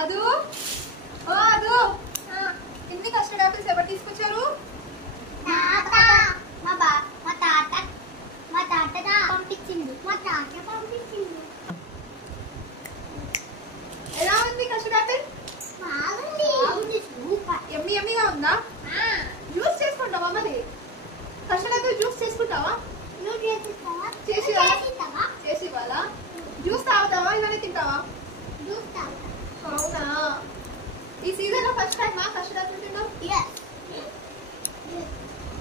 అదు ఓ అదు ఇన్ని కస్టర్డ్ ఆపిల్స్ ఎవరు తీసుకొచ్చారు? మా తాత పంపించింది. ఎలా ఉంది కస్టర్డ్ ఆపిల్? బాగుంది. సూపర్. యమ్మీ యమ్మీగా ఉందా? జ్యూస్ చేసుకుంటావా మరి? కస్టర్డ్ ఆపిల్ జ్యూస్ చేసుకుంటావా? నువ్వు చేసిస్తావా? చేసి ఇవ్వాలా? జ్యూస్ తాగుతావా ఇవన్నీ తింటావా? జ్యూస్ తాగుతా. అవునా? ఈ సీజన్ లో ఫస్ట్ టైం కస్టర్డ్ ఆపిల్ తింటావు?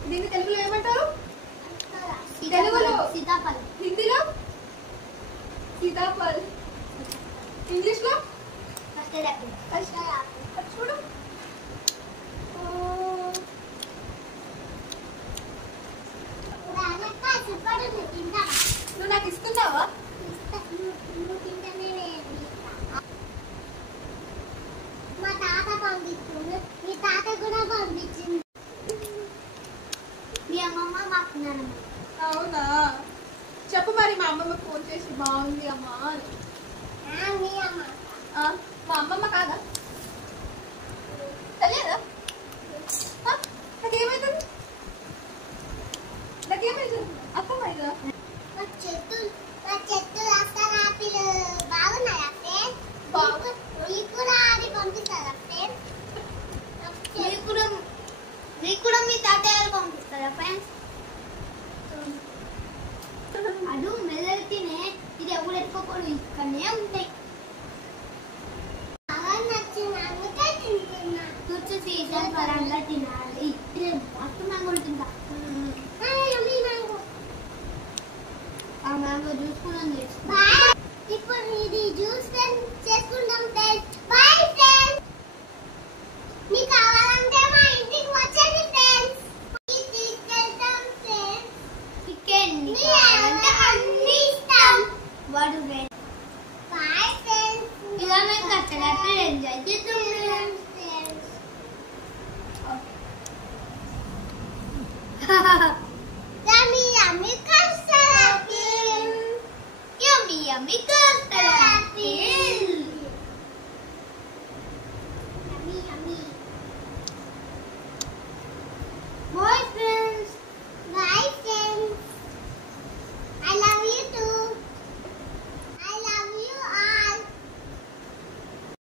దీన్ని తెలుగులో ఏమంటారు? తెలుగులో సీతాఫలం. హిందీలో సీతాఫల్, ఇంగ్లీష్ లో కస్టర్డ్ ఆపిల్. చూడు. నువ్వు నాకు ఇస్తున్నావా? మా తాత పంపిస్తుంది. మీ తాత కూడా పంపించింది. మీ అమ్మమ్మ మాకు నానమ్మ. అవునా? చెప్పు మరి మా అమ్మమ్మ ఫోన్ చేసి బాగుంది అమ్మా అని. మీ అమ్మ.